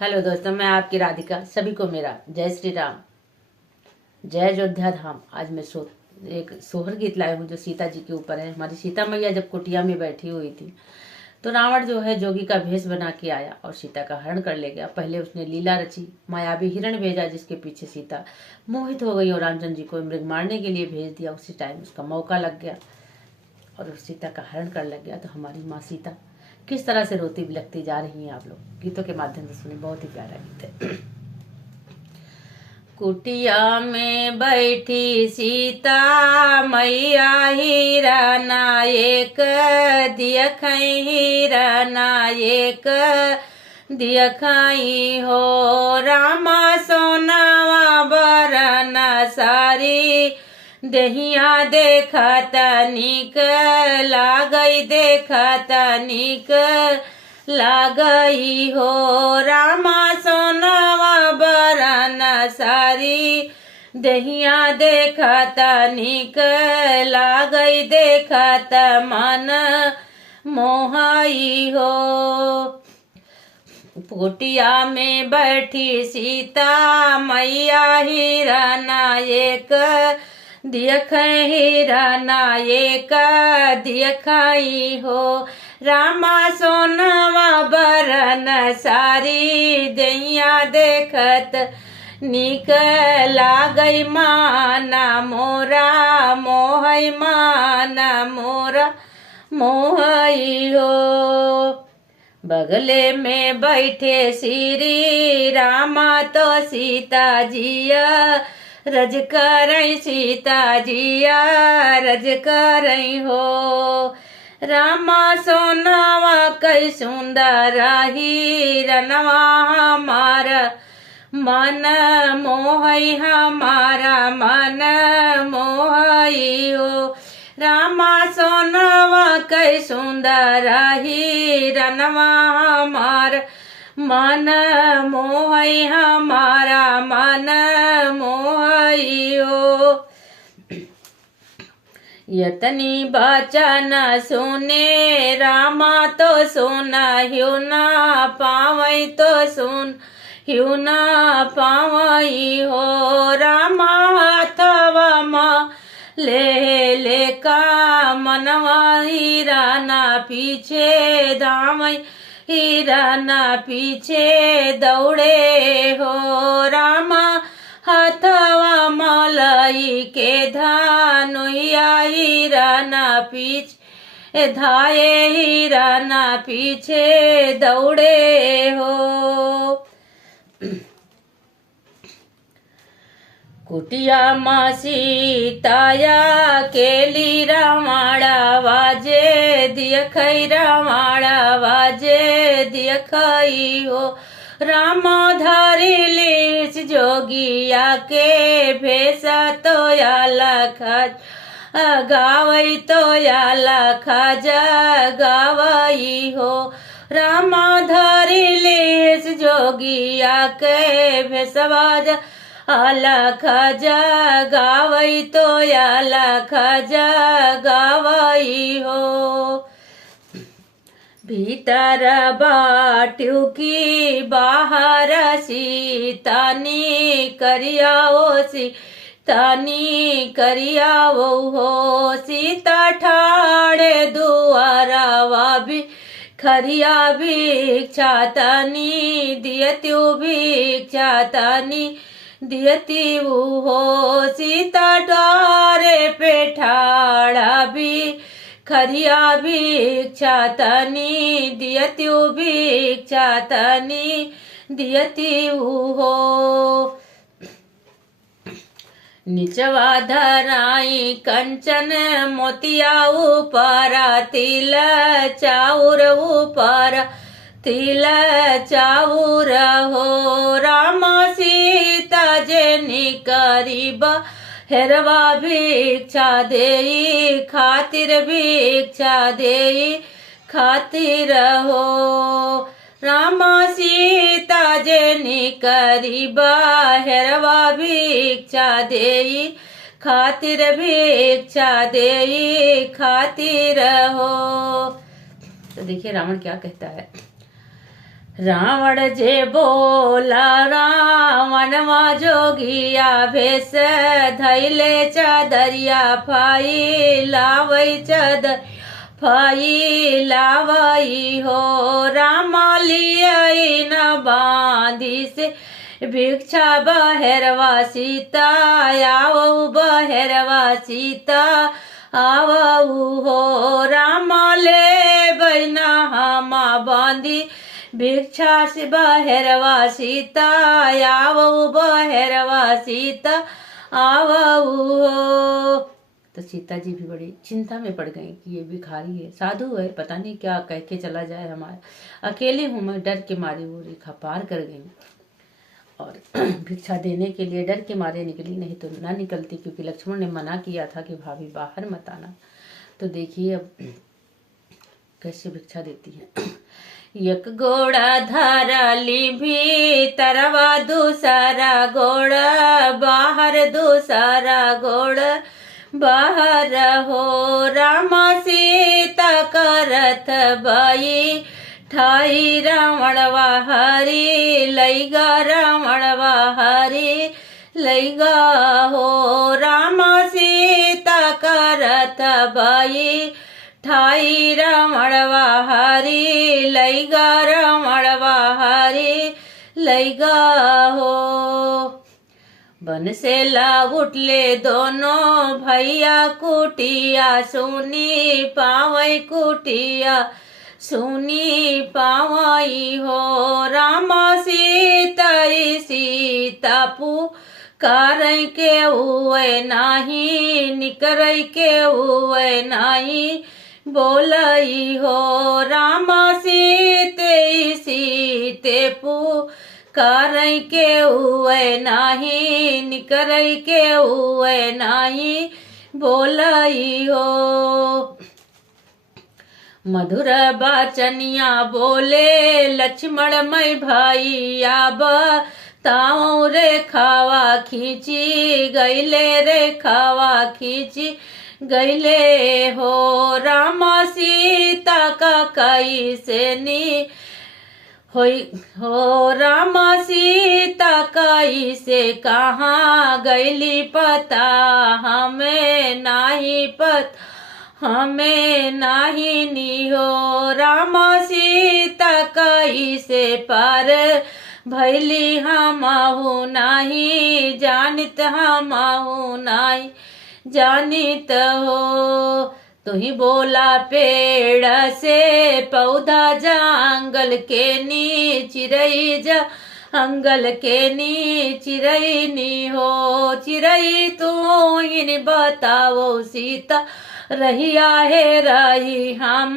Hello दोस्तों, मैं आपकी राधिका। सभी को मेरा जय श्री राम, जय अयोध्या धाम। आज मैं एक सोहर गीत लाई हूँ जो सीता जी के ऊपर है। हमारी सीता मैया जब कुटिया में बैठी हुई थी तो रावण जो है जोगी का भेष बना के आया और सीता का हरण कर ले गया। पहले उसने लीला रची, मायावी हिरण भेजा जिसके पीछे सीता मोहित हो गई और रामचंद्र जी को मृग मारने के लिए भेज दिया। उसी टाइम उसका मौका लग गया और उस सीता का हरण कर लग गया। तो हमारी माँ सीता किस तरह से रोती बिलखती जा रही हैं, आप लोग गीतों के माध्यम से सुने। बहुत ही प्यारा गीत है। कुटिया में बैठी सीता मैया हीरा नायक दियखई हीरा नायक दियखई हो रामा सोनावा बरना सारी देहिया देखा तनिक लागई देखा तनिक लागई हो रामा सोनावा बरना सारी देहिया देखा तनिक लागई देखा त मन मोहाई हो। कुटिया में बैठी सीता मैया हीरा नायक दियख हीरा नायक दियखाई हो रामा सोनवा बरन सारी दैया देखत निक लागई माना मोरा मोहई माना मोरा मोहई हो। बगले में बैठे श्री रामा तो सीता जिया रज करई सीता जिया रज करई हो रामा सोनावा कई सुंदर हिरनवा हमारा मन मोहई हमारा मन मोहई हो रामा सोनावा कई सुंदर हिरनवा हमारा मन मोहई हमारा मन मोहई हो। यतनी बचन सुने रामा तो सुना ह्यू ना पावई तो सुन ह्यू ना पावई हो रामा हथवा माँ ले का मनवा हीरा ना पीछे धामई हीरा ना पीछे दौड़े हो रामा हथवा मलई के धानुया हीरा ना पीछे धाये हीरा ना पीछे दौड़े हो। कुटिया माँ सीताया केली रामाड़ा वाजे दियखई रामाड़ा वाजे दियखई हो रामा धारी लीच जोगिया के भेसा तो याला खज गावई तो याला खजा गावई हो रामा धारी लीच जोगिया के भेसवा अलख जा गावई तो अलख जा गावई हो। भीतर बाट्यू की बाहर सीतानी करियाओ सीतानी करियाओ हो सीता ठाड़े दुआरा भी खरिया भिक्षा तनी दियत्यु भिक्षा तनी दियती हो सीता डारे पेठाड़ा भी खरिया भिक्षा तनी दियत्यु भिक्षा तनी दियती हो। निचवा धराई कंचन मोतिया ऊपर तिल चाउर ऊपर तिल चाउर हो रामा सीता जेनी करीब हेरवा भिक्षा देई खातिर भिक्षा देई खातिर हो रामा सीता जेनी करीब हेरवा भिक्षा देई खातिर भिक्षा देई खातिर हो। तो देखिए रावण क्या कहता है। रावण जे बोला रावणवा जोगिया भेष धैले चदरिया फाई लावई चदर फाई लावई हो राम लियई न बांधी से भिक्षा बहरवा सीता आवऊ बहरवा सीता आवऊ हो राम ले बैना हमा बांधी भिक्षा से बहरवा सीता आवऊ बहरवा सीता आवऊ हो। तो सीता जी भी बड़ी चिंता में पड़ गई कि ये भिखारी है, साधु है, पता नहीं क्या कह के चला जाए हमारे, अकेली हूँ मैं, डर के मारे वो रेखा पार कर गई और भिक्षा देने के लिए डर के मारे निकली, नहीं तो ना निकलती, क्योंकि लक्ष्मण ने मना किया था कि भाभी बाहर मत आना। तो देखिए अब कैसे भिक्षा देती है। एक घोड़ा धरली भीतरवा दूसरा घोड़ा बाहर, दूसरा घोड़ा बाहर हो राम सीता करत बई ठाई रावणवा हरी लैगा रावणवा हरी लैगा हो राम सीता करत बई ठाई रावणवा हरी लैगा रावणवा हरी लैगा हो। बन से ला उठले दोनों भैया कुटिया सुनी पावई कुटिया सुनी पावई हो राम सीता सीता पुकारई के हुए नाही निकरई के हुए नाही बोलई हो राम सीते सीते पुकारई के हुए नाही निकरई के हुए नाही बोलई हो। मधुर बाचनिया बोले लक्ष्मण मई भाई आब ताऊ रे खावा खींची गईले रे खावा खींची गईले हो राम सीता का कई से नी होई हो राम सीता कई से कहाँ गईली पता हमें नाही पता हमें नाही नी हो राम सीता कई से पार भैली हमहु नाही जानित हमहु नाही जानित हो। तुही बोला पेड़ से पौधा जंगल के नी चिरई अंगल के नी चिरई नी हो चिरई तू ही बताओ सीता रहिया है राई हम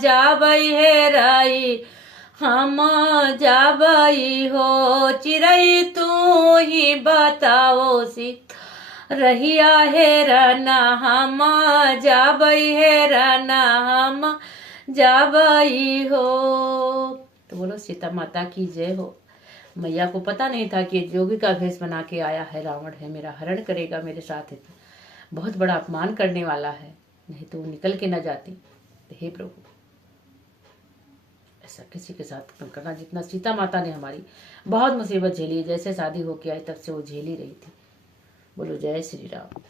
जाबई है राई हम जाबई हो चिरई तू ही बताओ सीता रहिया है रना हम जाबई है रना हम जाबई हो। तो बोलो सीता माता की जय हो। मैया को पता नहीं था कि जोगी का भेष बना के आया है रावण है, मेरा हरण करेगा, मेरे साथ है, बहुत बड़ा अपमान करने वाला है, नहीं तो वो निकल के न जाती। तो हे प्रभु ऐसा किसी के साथ न करना। जितना सीता माता ने हमारी बहुत मुसीबत झेली, जैसे शादी होके आई तब से वो झेल ही रही थी। बोलो जय श्री राम।